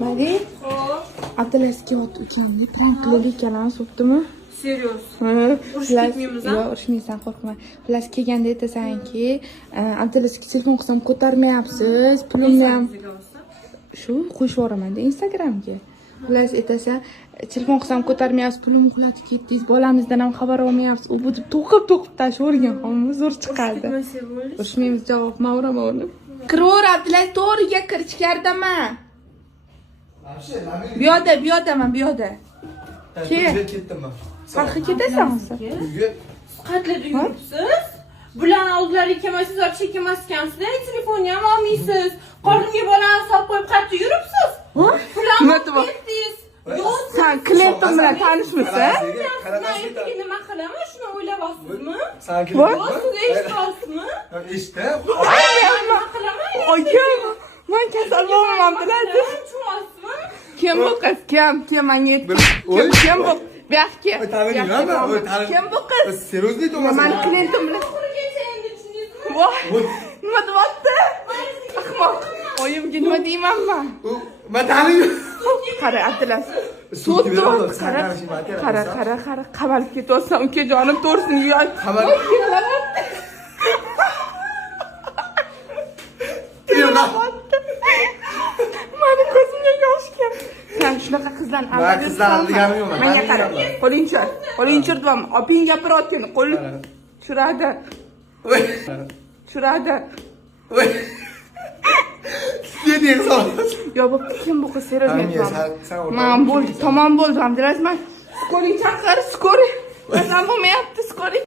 Mari, Abdulazizga ot ukamni prank qilaylik kalamiz bo'ptimi? Serios. Urushib ketmaymiz a? Yo'q, urushmaysan, qo'rqma. Xullas kelganda aytasanki, Abdulazizga telefon qilsam ko'tarmayapsiz, pulimni ham shu qo'shib yuboraman-da Instagramga. Xullas aytasan, telefon qilsam ko'tarmayapsiz, pulimni uxlatib ketdingiz, bolamizdan ham xabar olmayapsiz. U bu to'qib tashavergan, hamma zo'r chiqadi. Urushmaymiz javob, men uraman uni. Kiraver Abdulaziz, to'g'riga kir, ichkaridaman. Bu yoqdaman, bu yoqda. Ketdim. Qayoqqa ketasansiz? Uyga. Qatlarda yuribsiz. Bularni oldilariga kelmaysiz, вообще kelmaskansiz. Telefonni ham olmaysiz. Qornimga bolani solib qo'yib qayerda yuribsiz? Nima deyapsiz? Sen klientim bilan tanishmisan? Nima qilaman, shuni o'ylayapsizmi? Sanki Siz eshityapsizmi? eshitdim. Nima qilaman? Oyim, men kasal bo'lmaman biladi. Tushunasizmi? Kim bu qiz? Kim menga aytdi? Kim bu? Bu yoqqa. Kim bu qiz? Seriously to'g'rimi? Men klientim bilan. Voy, nima deyapti? Ahmoq. Oyimga nima deyman men? Men taniyman. Qara, Abdulaziz. Sotdi. Qara, qamalib ketyapsan, ukajonim to'g'risini yo'q. Qamalib. Mani ko'zimga yosh keldi. Sen shunaqa qizlarni Men qizlar oldiganim yo'q. Menga qara. Qo'ling chirdim. Oping gapirayotgan. Qo'l tushiradi. Tushiradi. Deding son. Yo, bu kim bu qiz? Serios aytman. Men bo'ldi, tamom bo'ldi. Abdulaziz, men skoring chaqir, skoring. Men bo'lmayapti, skoring.